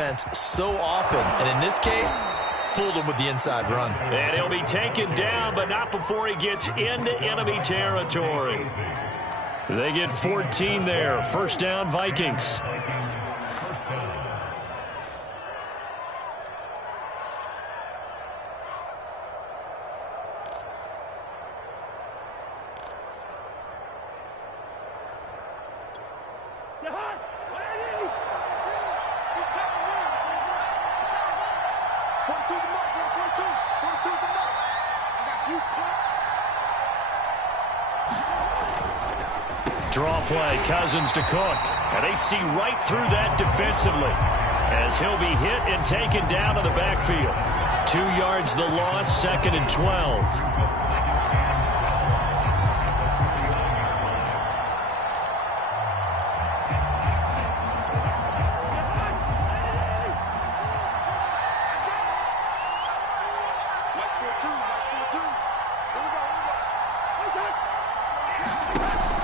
defense so often. And in this case, fooled him with the inside run. And he'll be taken down, but not before he gets into enemy territory. They get 14 there. First down, Vikings. Draw play, Cousins to Cook. And they see right through that defensively as he'll be hit and taken down to the backfield. 2 yards the loss, 2nd and 12.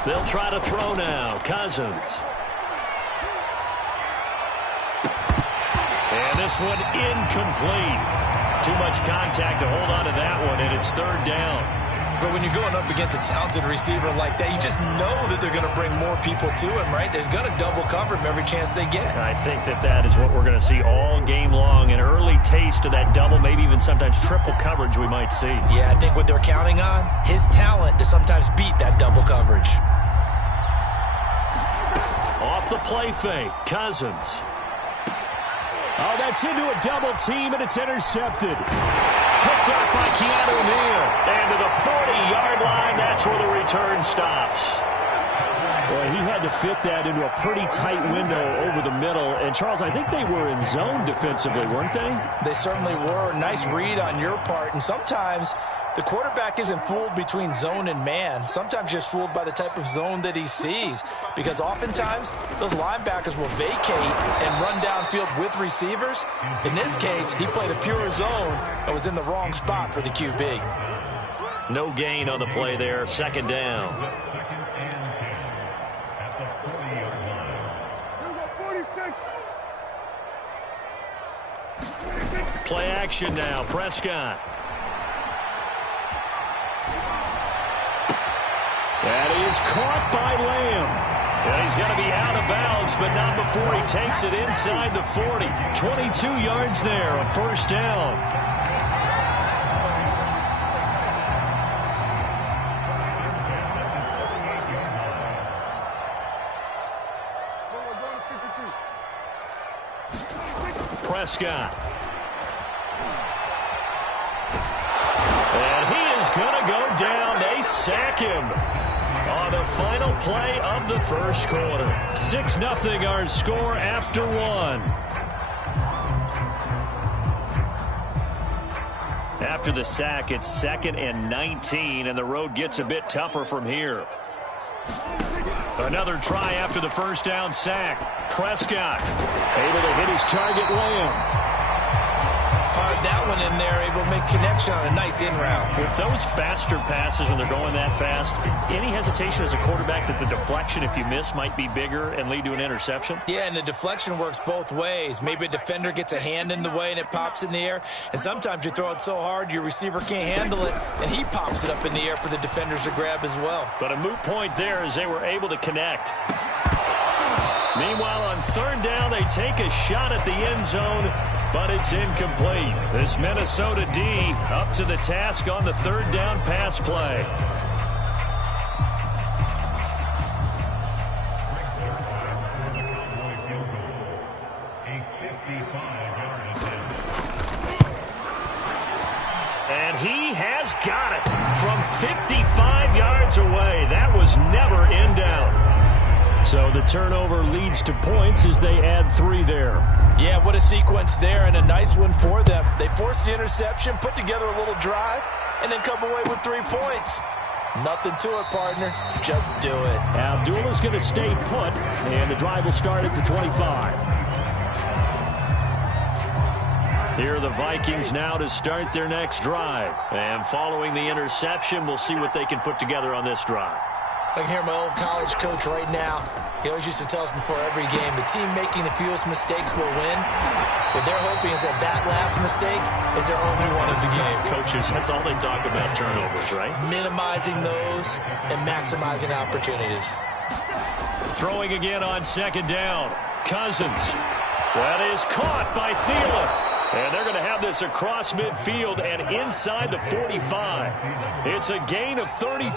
They'll try to throw now. Cousins. And this one incomplete. Too much contact to hold on to that one, and it's 3rd down. But when you're going up against a talented receiver like that, you just know that they're going to bring more people to him, right? They're going to double cover him every chance they get. I think that is what we're going to see all game long. An early taste of that double, maybe even sometimes triple coverage we might see. Yeah, I think what they're counting on, his talent to sometimes beat that double coverage. Off the play fake, Cousins. Oh, that's into a double team, and it's intercepted. Picked up by Keanu Neal. And to the 40-yard line, that's where the return stops. Boy, he had to fit that into a pretty tight window over the middle. And, Charles, I think they were in zone defensively, weren't they? They certainly were. Nice read on your part. And sometimes the quarterback isn't fooled between zone and man. Sometimes just fooled by the type of zone that he sees. Because oftentimes, those linebackers will vacate and run downfield with receivers. In this case, he played a pure zone and was in the wrong spot for the QB. No gain on the play there. 2nd down. Play action now. Prescott. And he is caught by Lamb. And he's going to be out of bounds, but not before he takes it inside the 40. 22 yards there, a 1st down. Prescott. And he is going to go down. They sack him on the final play of the first quarter. 6-0 our score after 1. After the sack, it's 2nd and 19, and the road gets a bit tougher from here. Another try after the first down sack. Prescott able to hit his target, Lamb. Fired that one in there, able to make connection on a nice in route. With those faster passes when they're going that fast, any hesitation as a quarterback that the deflection, if you miss, might be bigger and lead to an interception? Yeah, and the deflection works both ways. Maybe a defender gets a hand in the way and it pops in the air, and sometimes you throw it so hard your receiver can't handle it, and he pops it up in the air for the defenders to grab as well. But a moot point there as they were able to connect. Meanwhile, on 3rd down, they take a shot at the end zone, but it's incomplete. This Minnesota D up to the task on the 3rd down pass play. And he has got it from 55 yards away. That was never in down. So the turnover leads to points as they add 3 there. Yeah, what a sequence there, and a nice one for them. They forced the interception, put together a little drive, and then come away with 3 points. Nothing to it, partner. Just do it. Abdullah's going to stay put, and the drive will start at the 25. Here are the Vikings now to start their next drive. And following the interception, we'll see what they can put together on this drive. I can hear my old college coach right now. He always used to tell us before every game, the team making the fewest mistakes will win. What they're hoping is that that last mistake is their only one of the game. Coaches, that's all they talk about, turnovers, right? Minimizing those and maximizing opportunities. Throwing again on second down. Cousins. That is caught by Thielen. And they're going to have this across midfield and inside the 45. It's a gain of 34.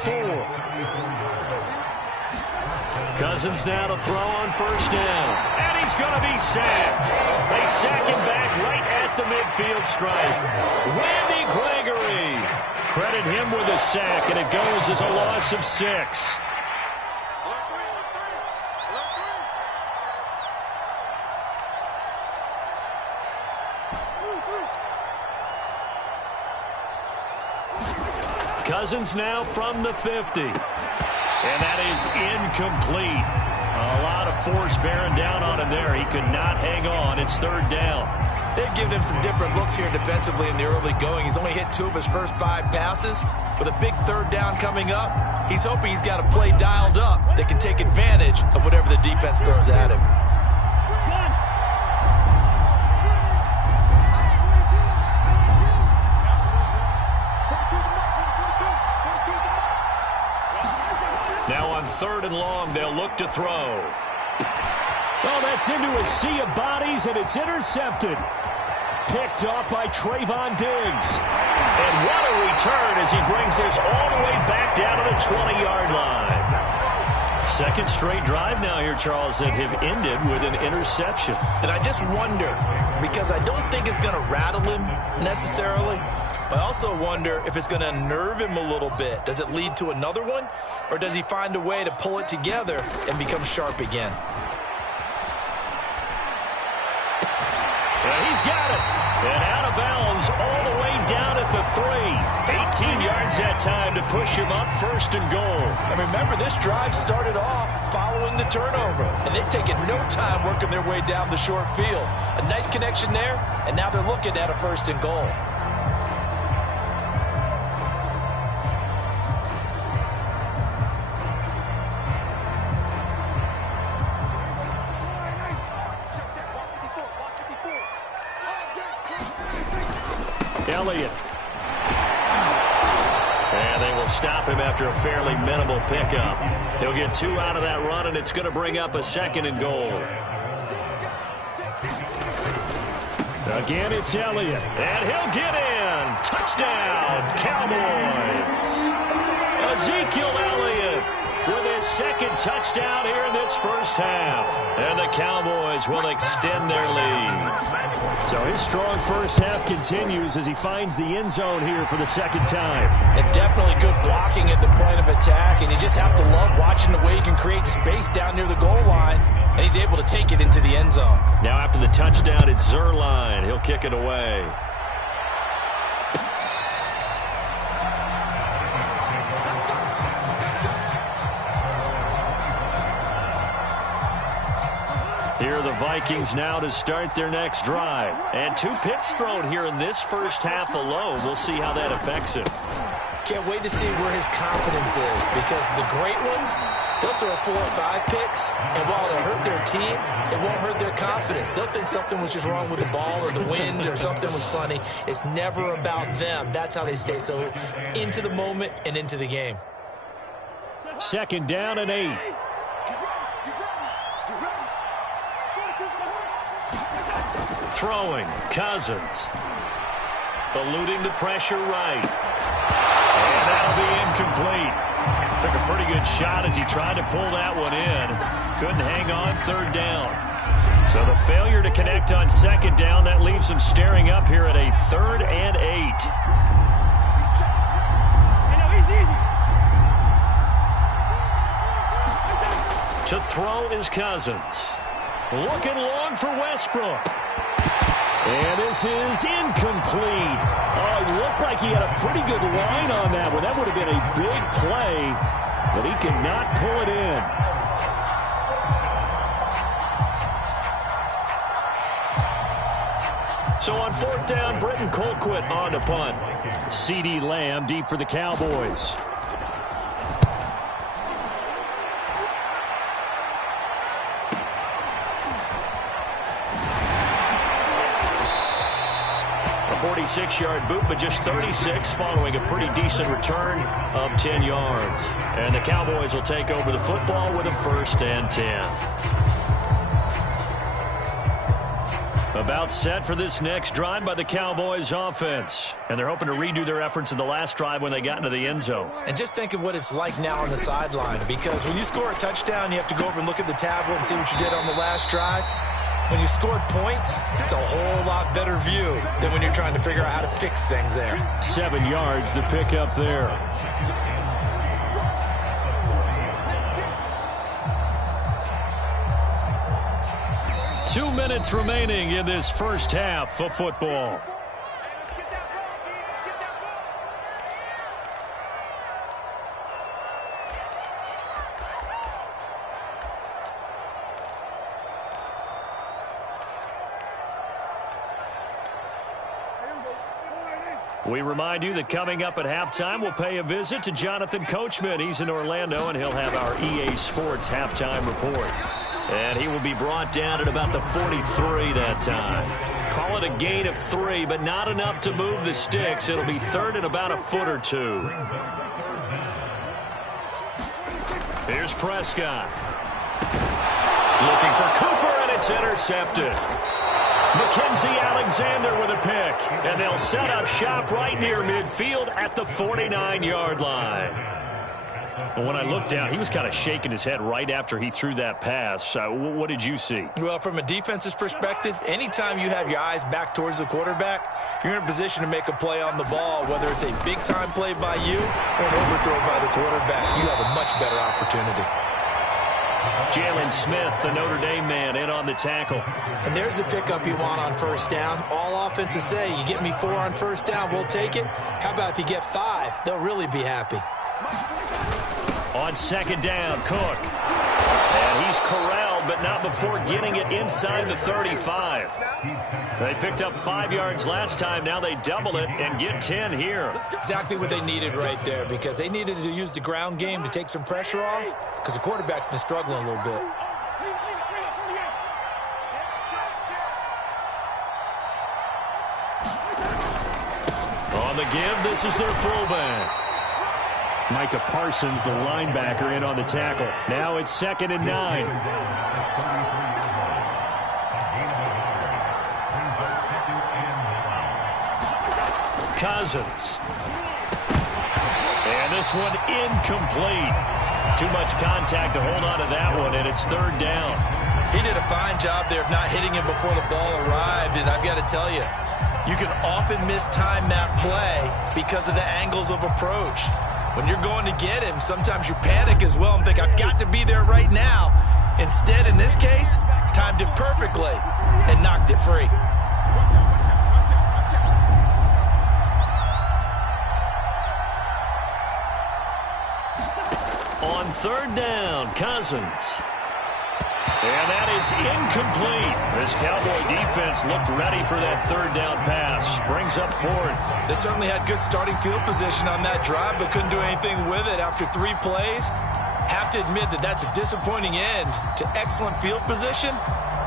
Cousins now to throw on first down. And he's going to be sacked. They sack him back right at the midfield stripe. Randy Gregory. Credit him with a sack, and it goes as a loss of 6. Cousins now from the 50. And that is incomplete. A lot of force bearing down on him there. He could not hang on. It's third down. They've given him some different looks here defensively in the early going. He's only hit 2 of his first 5 passes. With a big third down coming up, he's hoping he's got a play dialed up that can take advantage of whatever the defense throws at him. Now on third and long, they'll look to throw. Oh, that's into a sea of bodies, and it's intercepted. Picked off by Trayvon Diggs. And what a return as he brings this all the way back down to the 20-yard line. Second straight drive now here, Charles, that have ended with an interception. And I just wonder, because I don't think it's going to rattle him necessarily, but I also wonder if it's going to unnerve him a little bit. Does it lead to another one? Or does he find a way to pull it together and become sharp again? And he's got it. And out of bounds all the way down at the 3. 18 yards that time to push him up first and goal. And remember, this drive started off following the turnover. And they've taken no time working their way down the short field. A nice connection there, and now they're looking at a first and goal. Elliott. And they will stop him after a fairly minimal pickup. He'll get 2 out of that run, and it's going to bring up a second and goal. Again, it's Elliott. And he'll get in. Touchdown, Cowboys. Ezekiel Elliott with his second touchdown here in this first half. And the Cowboys will extend their lead. So his strong first half continues as he finds the end zone here for the second time. And definitely good blocking at the point of attack. And you just have to love watching the way he can create space down near the goal line. And he's able to take it into the end zone. Now after the touchdown, it's Zerline. He'll kick it away. Here are the Vikings now to start their next drive. And 2 picks thrown here in this first half alone. We'll see how that affects him. Can't wait to see where his confidence is, because the great ones, they'll throw 4 or 5 picks, and while it'll hurt their team, it won't hurt their confidence. They'll think something was just wrong with the ball or the wind or something was funny. It's never about them. That's how they stay so into the moment and into the game. Second down and 8. Throwing, Cousins. Eluding the pressure right. And that'll be incomplete. Took a pretty good shot as he tried to pull that one in. Couldn't hang on third down. So the failure to connect on second down, that leaves him staring up here at a 3rd and 8. To throw is Cousins. Looking long for Westbrook. And this is incomplete. Oh, it looked like he had a pretty good line on that one. That would have been a big play, but he could not pull it in. So on 4th down, Britton Colquitt on to punt. CeeDee Lamb deep for the Cowboys. 46-yard boot, but just 36 following a pretty decent return of 10 yards. And the Cowboys will take over the football with a 1st and 10. About set for this next drive by the Cowboys offense. And they're hoping to redo their efforts in the last drive when they got into the end zone. And just think of what it's like now on the sideline, because when you score a touchdown, you have to go over and look at the tablet and see what you did on the last drive. When you scored points, it's a whole lot better view than when you're trying to figure out how to fix things there. 7 yards to pick up there. Two minutes remaining in this first half of football. We remind you that coming up at halftime, we'll pay a visit to Jonathan Coachman. He's in Orlando, and he'll have our EA Sports halftime report. And he will be brought down at about the 43 that time. Call it a gain of 3, but not enough to move the sticks. It'll be 3rd and about a foot or 2. Here's Prescott. Looking for Cooper, and it's intercepted. Mackenzie Alexander with a pick. And they'll set up shop right near midfield at the 49-yard line. And when I looked down, he was kind of shaking his head right after he threw that pass. What did you see? Well, from a defense's perspective, anytime you have your eyes back towards the quarterback, you're in a position to make a play on the ball, whether it's a big-time play by you or an overthrow by the quarterback. You have a much better opportunity. Jalen Smith, the Notre Dame man, in on the tackle. And there's the pickup you want on 1st down. All offenses say, you get me 4 on 1st down, we'll take it. How about if you get 5? They'll really be happy. On 2nd down, Cook. And he's corralled, but not before getting it inside the 35. They picked up 5 yards last time. Now they double it and get 10 here. Exactly what they needed right there, because they needed to use the ground game to take some pressure off, because the quarterback's been struggling a little bit. On the give, this is their fullback. Micah Parsons, the linebacker, in on the tackle. Now it's 2nd and 9. Cousins. And this one incomplete. Too much contact to hold on to that one, and it's 3rd down. He did a fine job there of not hitting him before the ball arrived, and I've got to tell you, you can often mistime that play because of the angles of approach. When you're going to get him, sometimes you panic as well and think, I've got to be there right now. Instead, in this case, timed it perfectly and knocked it free. On 3rd down, Cousins. And that is incomplete. This Cowboy defense looked ready for that 3rd down pass. Brings up 4th. They certainly had good starting field position on that drive, but couldn't do anything with it after 3 plays. Have to admit that that's a disappointing end to excellent field position.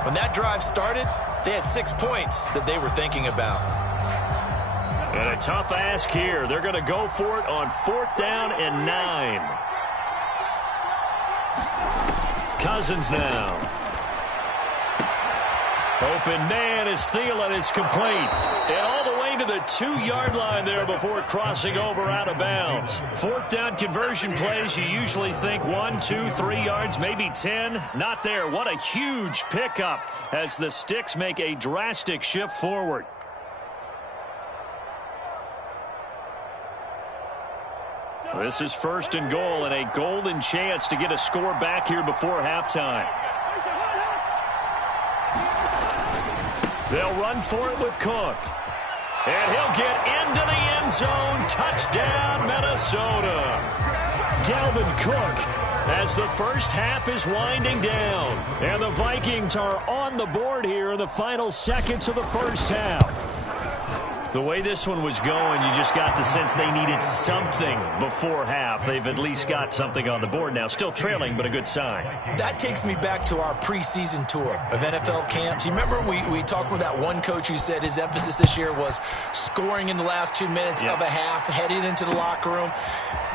When that drive started, they had 6 points that they were thinking about. And a tough ask here. They're going to go for it on 4th down and 9. Cousins now. Open man is Thielen. It's complete. And all the way to the 2-yard line there before crossing over out of bounds. 4th down conversion plays, you usually think 1, 2, 3 yards, maybe 10. Not there. What a huge pickup as the Sticks make a drastic shift forward. This is 1st and goal and a golden chance to get a score back here before halftime. They'll run for it with Cook. And he'll get into the end zone. Touchdown, Minnesota. Dalvin Cook as the first half is winding down. And the Vikings are on the board here in the final seconds of the first half. The way this one was going, you just got the sense they needed something before half. They've at least got something on the board now. Still trailing, but a good sign. That takes me back to our preseason tour of NFL camps. You remember we talked with that one coach who said his emphasis this year was scoring in the last 2 minutes of a half, heading into the locker room.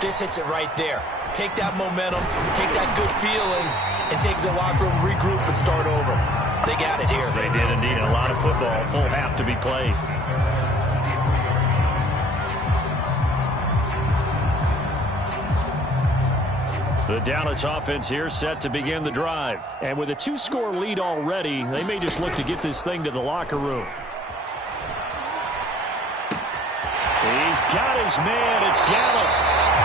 This hits it right there. Take that momentum, take that good feeling, and take the locker room, regroup, and start over. They got it here. They did indeed. A lot of football, full half to be played. The Dallas offense here set to begin the drive. And with a 2-score lead already, they may just look to get this thing to the locker room. He's got his man. It's Gallup.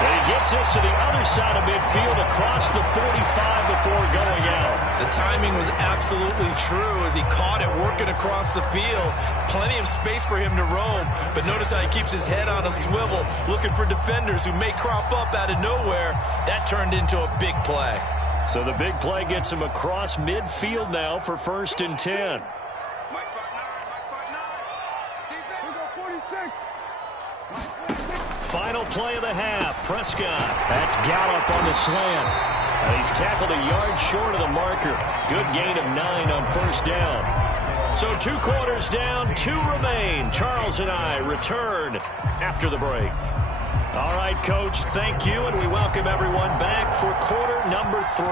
And he gets this to the other side of midfield across the 45 before going out. The timing was absolutely true as he caught it working across the field. Plenty of space for him to roam. But notice how he keeps his head on a swivel, looking for defenders who may crop up out of nowhere. That turned into a big play. So the big play gets him across midfield now for 1st and 10. Final play of the half. Prescott. That's Gallup on the slant. And he's tackled a yard short of the marker. Good gain of 9 on 1st down. So 2 quarters down, 2 remain. Charles and I return after the break. All right, Coach, thank you, and we welcome everyone back for quarter number 3.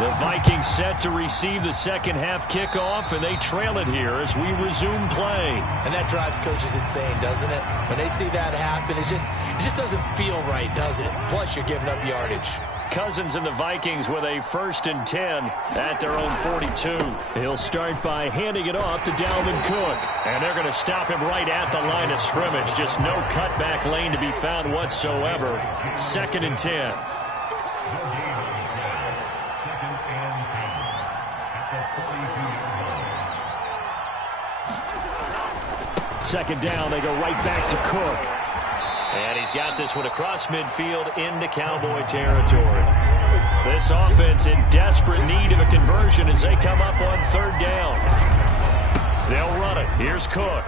The Vikings set to receive the second half kickoff, and they trail it here as we resume play. And that drives coaches insane, doesn't it? When they see that happen, it just doesn't feel right, does it? Plus, you're giving up yardage. Cousins and the Vikings with a 1st and 10 at their own 42. He'll start by handing it off to Dalvin Cook. And they're going to stop him right at the line of scrimmage. Just no cutback lane to be found whatsoever. 2nd and 10. Second down, they go right back to Cook. And he's got this one across midfield into Cowboy territory. This offense in desperate need of a conversion as they come up on 3rd down. They'll run it. Here's Cook.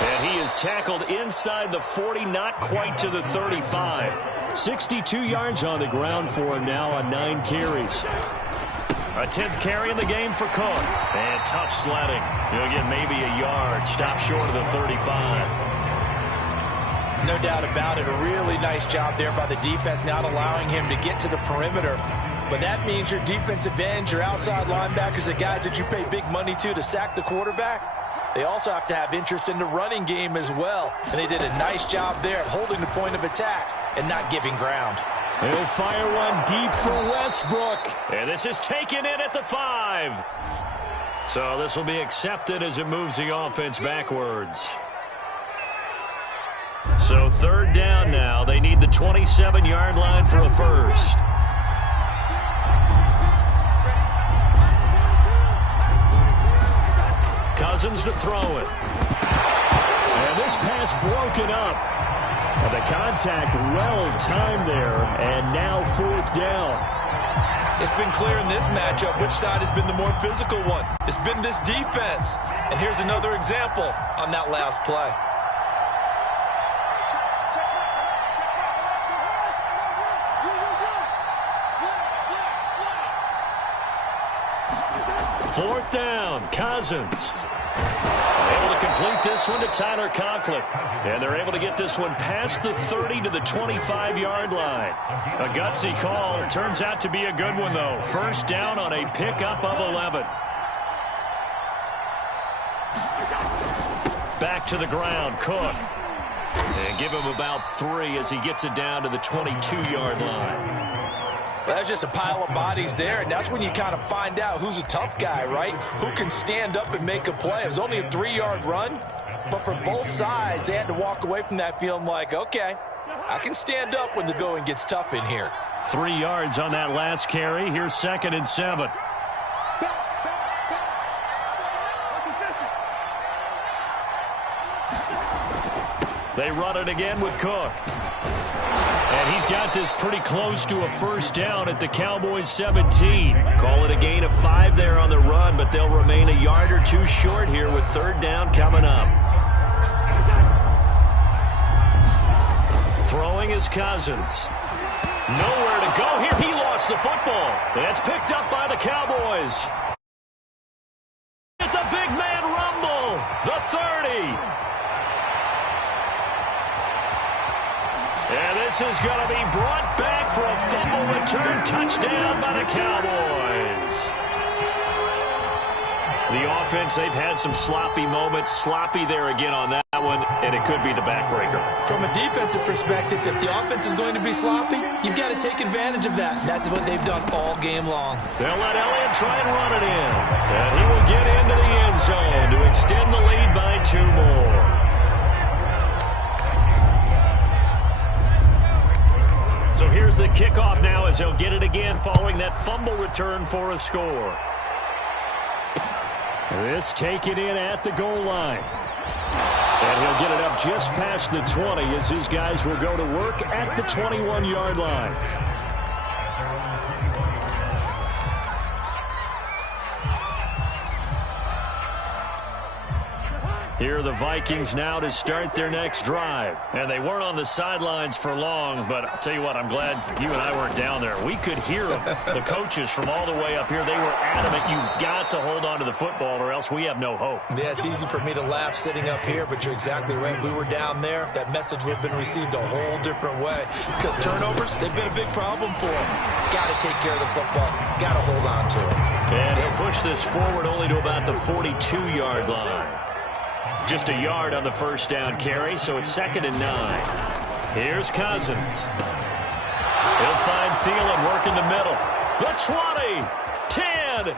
And he is tackled inside the 40, not quite to the 35. 62 yards on the ground for him now on 9 carries. A 10th carry in the game for Cook. And tough sledding. He'll get maybe a yard. Stop short of the 35. No doubt about it. A really nice job there by the defense, not allowing him to get to the perimeter. But that means your defensive ends, your outside linebackers, the guys that you pay big money to sack the quarterback, they also have to have interest in the running game as well. And they did a nice job there of holding the point of attack and not giving ground. He'll fire one deep for Westbrook. And this is taken in at the 5. So this will be accepted as it moves the offense backwards. So 3rd down now. They need the 27-yard line for a first. Cousins to throw it. And this pass broken up. And the contact well timed there. And now 4th down. It's been clear in this matchup which side has been the more physical one. It's been this defense. And here's another example on that last play. Fourth down, Cousins. Able to complete this one to Tyler Conklin. And they're able to get this one past the 30 to the 25-yard line. A gutsy call. It turns out to be a good one, though. First down on a pickup of 11. Back to the ground, Cook. And give him about 3 as he gets it down to the 22-yard line. Well, that's just a pile of bodies there, and that's when you kind of find out who's a tough guy, right? Who can stand up and make a play. It was only a 3-yard run, but for both sides, they had to walk away from that feeling like, okay, I can stand up when the going gets tough in here. 3 yards on that last carry. Here's 2nd and 7. They run it again with Cook. And he's got this pretty close to a first down at the Cowboys' 17. Call it a gain of 5 there on the run, but they'll remain a yard or two short here with third down coming up. Throwing is Cousins. Nowhere to go here. He lost the football. That's picked up by the Cowboys. At the big man rumble. The 30. And this is going to be brought back for a fumble return touchdown by the Cowboys. The offense, they've had some sloppy moments. Sloppy there again on that one, and it could be the backbreaker. From a defensive perspective, if the offense is going to be sloppy, you've got to take advantage of that. That's what they've done all game long. They'll let Elliott try and run it in. And he will get into the end zone to extend the lead by 2 more. So here's the kickoff now as they'll get it again following that fumble return for a score. This taken in at the goal line. And he'll get it up just past the 20 as his guys will go to work at the 21-yard line. Here are the Vikings now to start their next drive. And they weren't on the sidelines for long, but I'll tell you what, I'm glad you and I weren't down there. We could hear them, the coaches from all the way up here. They were adamant, you've got to hold on to the football or else we have no hope. Yeah, it's easy for me to laugh sitting up here, but you're exactly right. If we were down there, that message would have been received a whole different way. Because turnovers, they've been a big problem for them. Got to take care of the football. Got to hold on to it. And he'll push this forward only to about the 42-yard line. Just a yard on the first down carry, so it's 2nd and 9. Here's Cousins. He'll find Thielen working the middle. The 20, 10,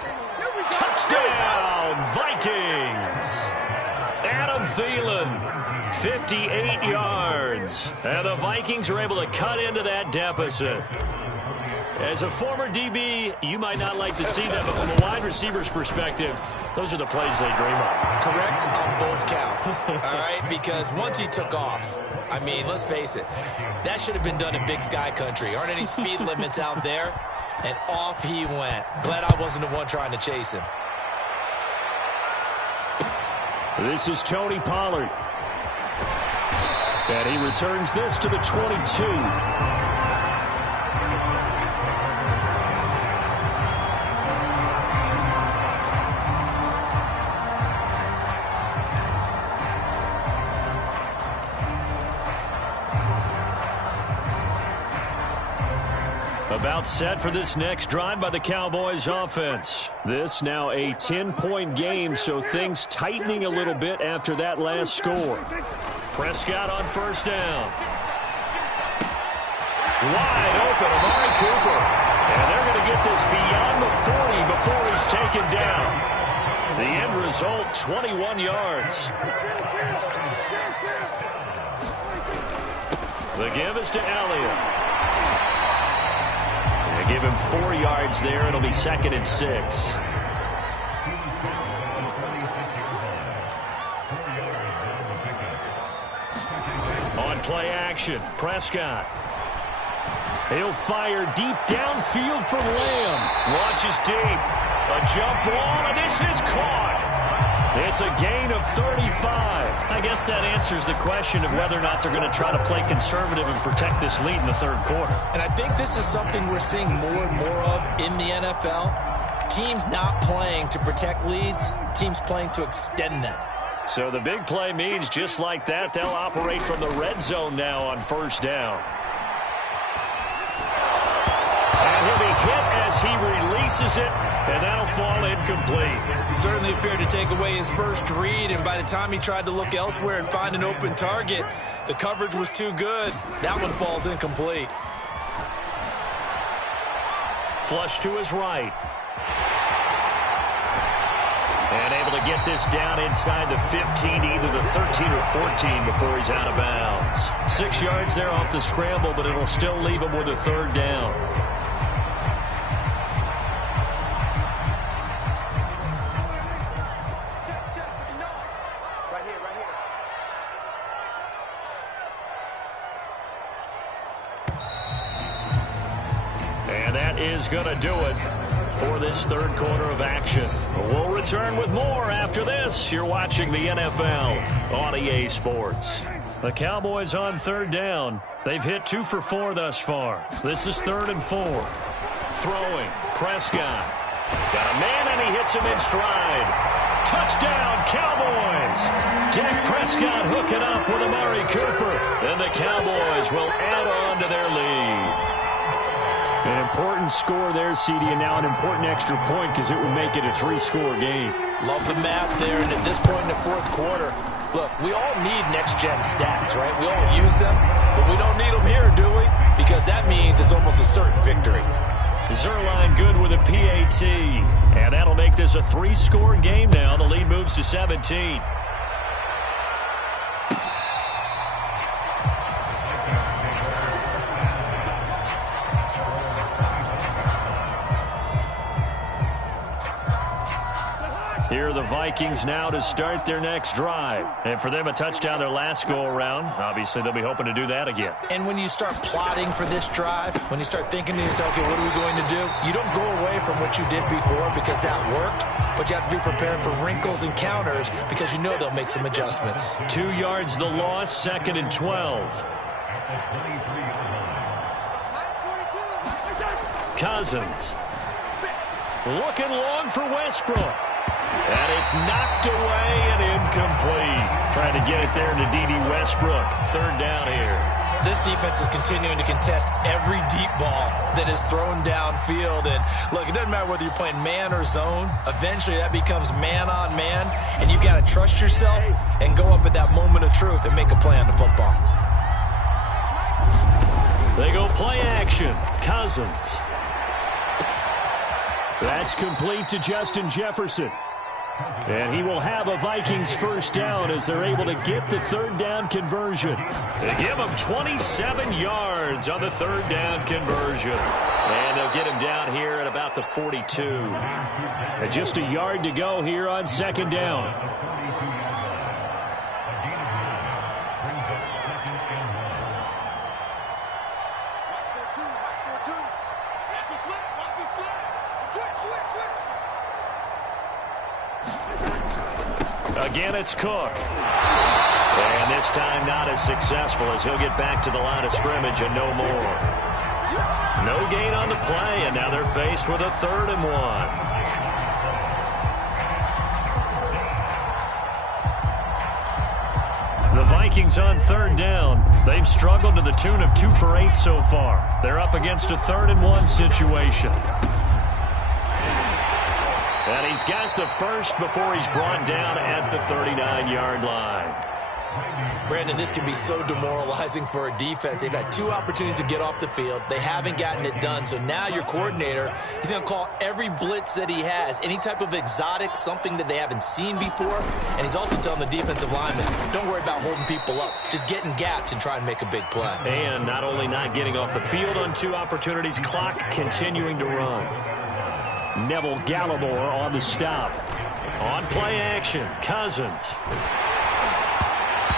touchdown, Vikings. Adam Thielen, 58 yards. And the Vikings are able to cut into that deficit. As a former DB, you might not like to see that, but from a wide receiver's perspective, those are the plays they dream of. Correct on both counts, all right? Because once he took off, I mean, let's face it, that should have been done in Big Sky country. Aren't any speed limits out there? And off he went. Glad I wasn't the one trying to chase him. This is Tony Pollard. And he returns this to the 22. About set for this next drive by the Cowboys offense. This now a 10-point game, so things tightening a little bit after that last score. Prescott on first down. Wide open, Amari Cooper. And they're going to get this beyond the 40 before he's taken down. The end result, 21 yards. The give is to Elliott. Give him 4 yards there. It'll be 2nd and 6. On play action, Prescott. He'll fire deep downfield for Lamb. Launches deep. A jump ball, and this is caught. It's a gain of 35. I guess that answers the question of whether or not they're going to try to play conservative and protect this lead in the third quarter. And I think this is something we're seeing more and more of in the NFL. Teams not playing to protect leads, teams playing to extend them. So the big play means just like that, they'll operate from the red zone now on first down. And he'll be hit as he releases it, and that'll fall incomplete. Certainly appeared to take away his first read, and by the time he tried to look elsewhere and find an open target, the coverage was too good. That one falls incomplete. Flush to his right. And able to get this down inside the 15, either the 13 or 14 before he's out of bounds. 6 yards there off the scramble, but it'll still leave him with a third down. is going to do it for this third quarter of action. We'll return with more after this. You're watching the NFL on EA Sports. The Cowboys on third down. They've hit 2 for 4 thus far. This is 3rd and 4. Throwing. Prescott. Got a man, and he hits him in stride. Touchdown, Cowboys. Dak Prescott hooking up with Amari Cooper. And the Cowboys will add on to their lead. An important score there, CD, and now an important extra point because it would make it a 3-score game. Love the math there, and at this point in the fourth quarter, look, we all need next-gen stats, right? We all use them, but we don't need them here, do we? Because that means it's almost a certain victory. Zerline good with a PAT, and that'll make this a 3-score game now. The lead moves to 17. Here are the Vikings now to start their next drive. And for them, a touchdown their last go-around. Obviously, they'll be hoping to do that again. And when you start plotting for this drive, when you start thinking to yourself, okay, what are we going to do? You don't go away from what you did before because that worked, but you have to be prepared for wrinkles and counters because you know they'll make some adjustments. 2 yards the loss, 2nd and 12. Cousins. Looking long for Westbrook. And it's knocked away and incomplete. Trying to get it there to D.D. Westbrook. 3rd down here. This defense is continuing to contest every deep ball that is thrown downfield. And look, it doesn't matter whether you're playing man or zone. Eventually that becomes man on man. And you've got to trust yourself and go up at that moment of truth and make a play on the football. They go play action. Cousins. That's complete to Justin Jefferson. And he will have a Vikings first down as they're able to get the 3rd down conversion. They give him 27 yards on the 3rd down conversion. And they'll get him down here at about the 42. And just a yard to go here on 2nd down. Again, it's Cook. And this time not as successful as he'll get back to the line of scrimmage and no more. No gain on the play, and now they're faced with a 3rd and 1. The Vikings on 3rd down. They've struggled to the tune of 2 for 8 so far. They're up against a 3rd and 1 situation. And he's got the first before he's brought down at the 39-yard line. Brandon, this can be so demoralizing for a defense. They've had 2 opportunities to get off the field. They haven't gotten it done. So now your coordinator, he's going to call every blitz that he has, any type of exotic, something that they haven't seen before. And he's also telling the defensive lineman, don't worry about holding people up. Just get in gaps and try and make a big play. And not only not getting off the field on 2 opportunities, clock continuing to run. Neville Gallimore on the stop. On play action, Cousins.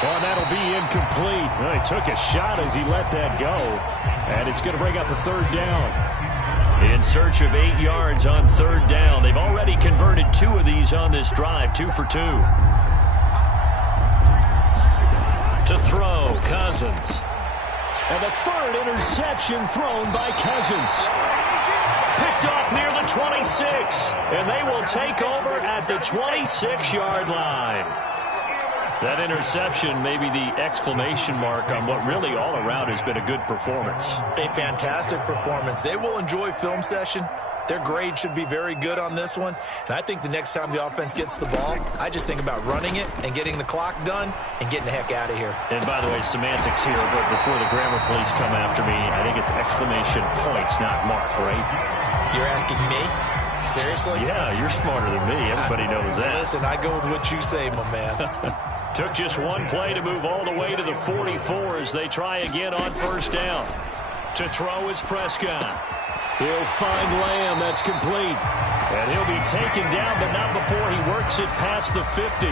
Oh, that'll be incomplete. Well, he took a shot as he let that go. And it's going to bring up a 3rd down. In search of 8 yards on 3rd down. They've already converted 2 of these on this drive, 2 for 2. To throw, Cousins. And the 3rd interception thrown by Cousins. Picked off near the 26, and they will take over at the 26-yard line. That interception may be the exclamation mark on what really all around has been a good performance. A fantastic performance. They will enjoy film session. Their grade should be very good on this one. And I think the next time the offense gets the ball, I just think about running it and getting the clock done and getting the heck out of here. And by the way, semantics here, but before the grammar police come after me, I think it's exclamation points, not mark, right? You're asking me? Seriously? Yeah, you're smarter than me. Everybody knows that. Listen, I go with what you say, my man. Took just 1 play to move all the way to the 44 as they try again on 1st down. To throw is Prescott. He'll find Lamb. That's complete. And he'll be taken down, but not before he works it past the 50.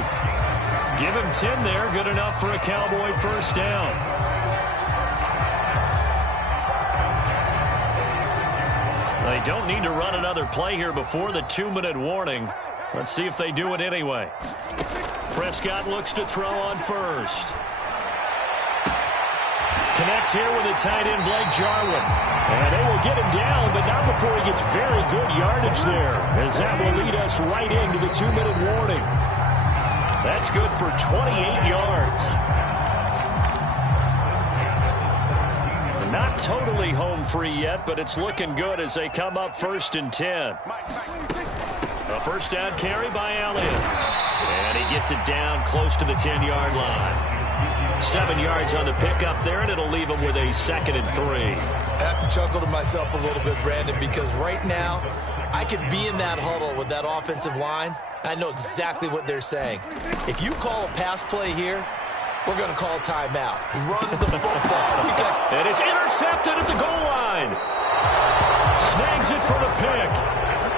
Give him 10 there. Good enough for a Cowboy first down. They don't need to run another play here before the 2-minute warning. Let's see if they do it anyway. Prescott looks to throw on first. Connects here with the tight end, Blake Jarwin. And they will get him down, but not before he gets very good yardage there, as that will lead us right into the 2-minute warning. That's good for 28 yards. Not totally home free yet, but it's looking good as they come up 1st and 10. A first down carry by Elliott. And he gets it down close to the 10-yard line. 7 yards on the pickup there, and it'll leave him with a 2nd and 3. I have to chuckle to myself a little bit, Brandon, because right now I could be in that huddle with that offensive line. I know exactly what they're saying. If you call a pass play here, we're going to call timeout. Run the football. And it's intercepted at the goal line. Snags it for the pick.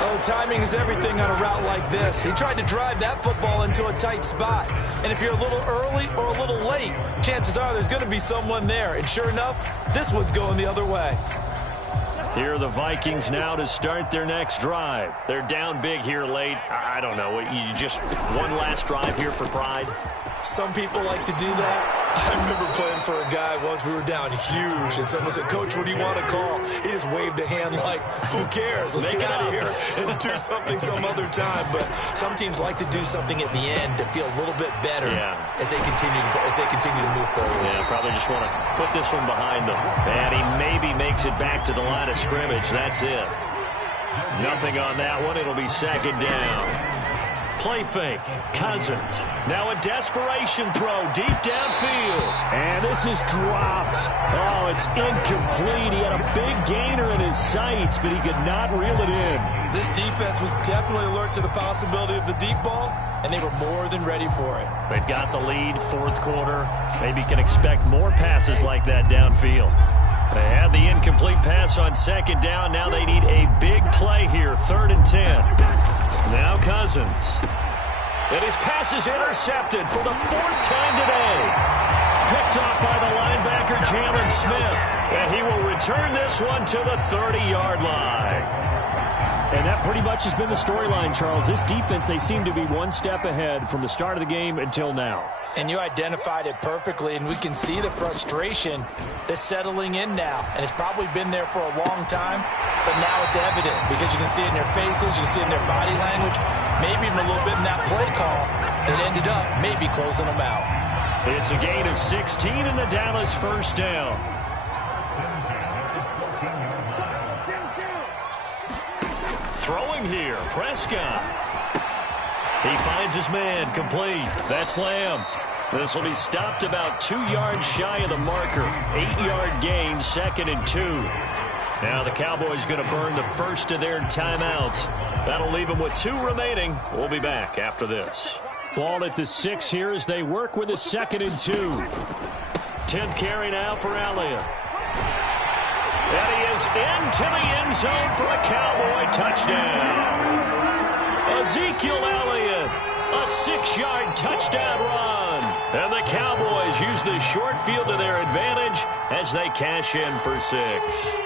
Oh, timing is everything on a route like this. He tried to drive that football into a tight spot. And if you're a little early or a little late, chances are there's going to be someone there. And sure enough, this one's going the other way. Here are the Vikings now to start their next drive. They're down big here late. I don't know. You just one last drive here for pride? Some people like to do that. I remember playing for a guy once. We were down huge, and someone said, "Coach, what do you want to call?" He just waved a hand like, "Who cares? Let's get out of here and do something some other time." But some teams like to do something at the end to feel a little bit better as they continue to move forward. Yeah, probably just want to put this one behind them. And he maybe makes it back to the line of scrimmage. That's it. Nothing on that one. It'll be 2nd down. Play fake. Cousins. Now a desperation throw deep downfield. And this is dropped. Oh, it's incomplete. He had a big gainer in his sights, but he could not reel it in. This defense was definitely alert to the possibility of the deep ball, and they were more than ready for it. They've got the lead, 4th quarter. Maybe can expect more passes like that downfield. They had the incomplete pass on 2nd down. Now they need a big play here, 3rd and 10. Now Cousins. And his pass is intercepted for the 4th time today. Picked off by the linebacker, Jalen Smith. And he will return this one to the 30-yard line. And that pretty much has been the storyline, Charles. This defense, they seem to be one step ahead from the start of the game until now. And you identified it perfectly, and we can see the frustration that's settling in now. And it's probably been there for a long time, but now it's evident because you can see it in their faces, you can see it in their body language, maybe even a little bit in that play call that ended up maybe closing them out. It's a gain of 16 and the Dallas 1st down. Throwing here, Prescott. He finds his man, complete. That's Lamb. This will be stopped about 2 yards shy of the marker. 8-yard gain, 2nd and 2. Now the Cowboys going to burn the first of their timeouts. That'll leave them with 2 remaining. We'll be back after this. Ball at the 6 here as they work with a 2nd and 2. 10th carry now for Elliott. And he is into the end zone for a Cowboy touchdown. Ezekiel Elliott, a 6-yard touchdown run. And the Cowboys use the short field to their advantage as they cash in for 6.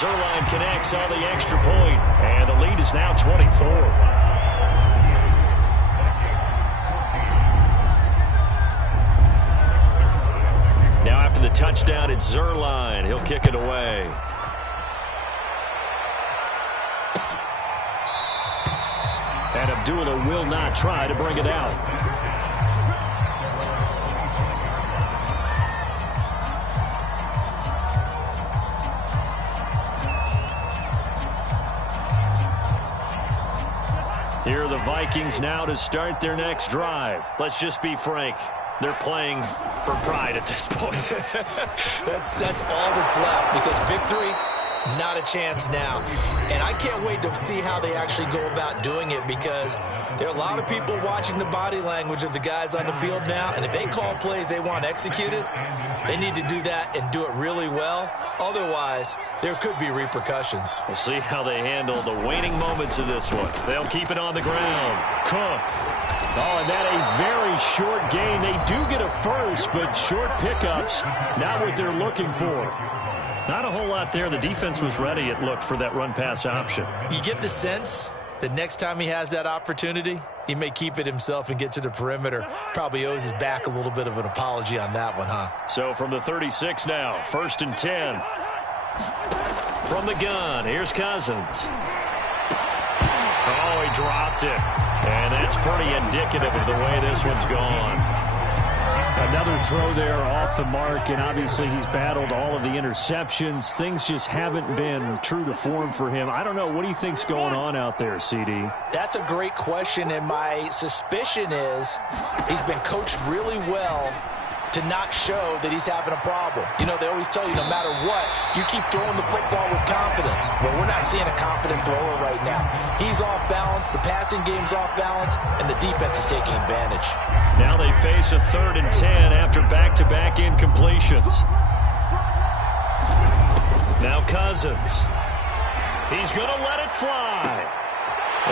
Zerline connects on the extra point, and the lead is now 24. Now after the touchdown, it's Zerline. He'll kick it away. And Abdullah will not try to bring it out. Here are the Vikings now to start their next drive. Let's just be frank. They're playing for pride at this point. that's all that's left, because victory Not a chance now. And I can't wait to see how they actually go about doing it, because there are a lot of people watching the body language of the guys on the field now, and if they call plays they want executed, they need to do that and do it really well. Otherwise, there could be repercussions. We'll see how they handle the waning moments of this one. They'll keep it on the ground. Cook. Oh, and that a very short gain. They do get a first, but short pickups, not what they're looking for. Not a whole lot there. The defense was ready, it looked, for that run-pass option. You get the sense that next time he has that opportunity, he may keep it himself and get to the perimeter. Probably owes his back a little bit of an apology on that one, huh? So from the 36 now, 1st and 10. From the gun, here's Cousins. Oh, he dropped it. And that's pretty indicative of the way this one's gone. Another throw there off the mark, and obviously he's battled all of the interceptions. Things just haven't been true to form for him. I don't know. What do you think's going on out there, CD? That's a great question, and my suspicion is he's been coached really well to not show that he's having a problem. You know, they always tell you no matter what, you keep throwing the football with confidence. Well, we're not seeing a confident thrower right now. He's off balance, the passing game's off balance, and the defense is taking advantage. Now they face a 3rd and 10 after back-to-back incompletions. Now Cousins. He's going to let it fly.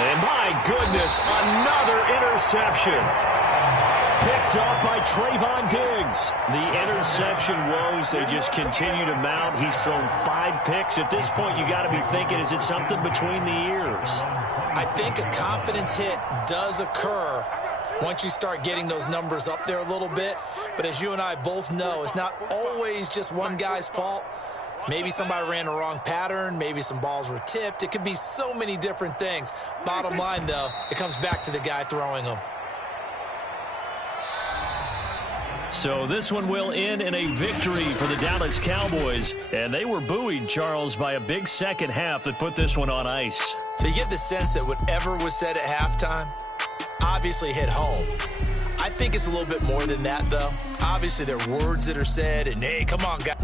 And my goodness, another interception. Picked up by Trayvon Diggs. The interception woes, they just continue to mount. He's thrown 5 picks. At this point, you got to be thinking, is it something between the ears? I think a confidence hit does occur once you start getting those numbers up there a little bit. But as you and I both know, it's not always just one guy's fault. Maybe somebody ran the wrong pattern. Maybe some balls were tipped. It could be so many different things. Bottom line, though, it comes back to the guy throwing them. So this one will end in a victory for the Dallas Cowboys. And they were buoyed, Charles, by a big second half that put this one on ice. So you get the sense that whatever was said at halftime obviously hit home. I think it's a little bit more than that, though. Obviously, there are words that are said, and hey, come on, guys.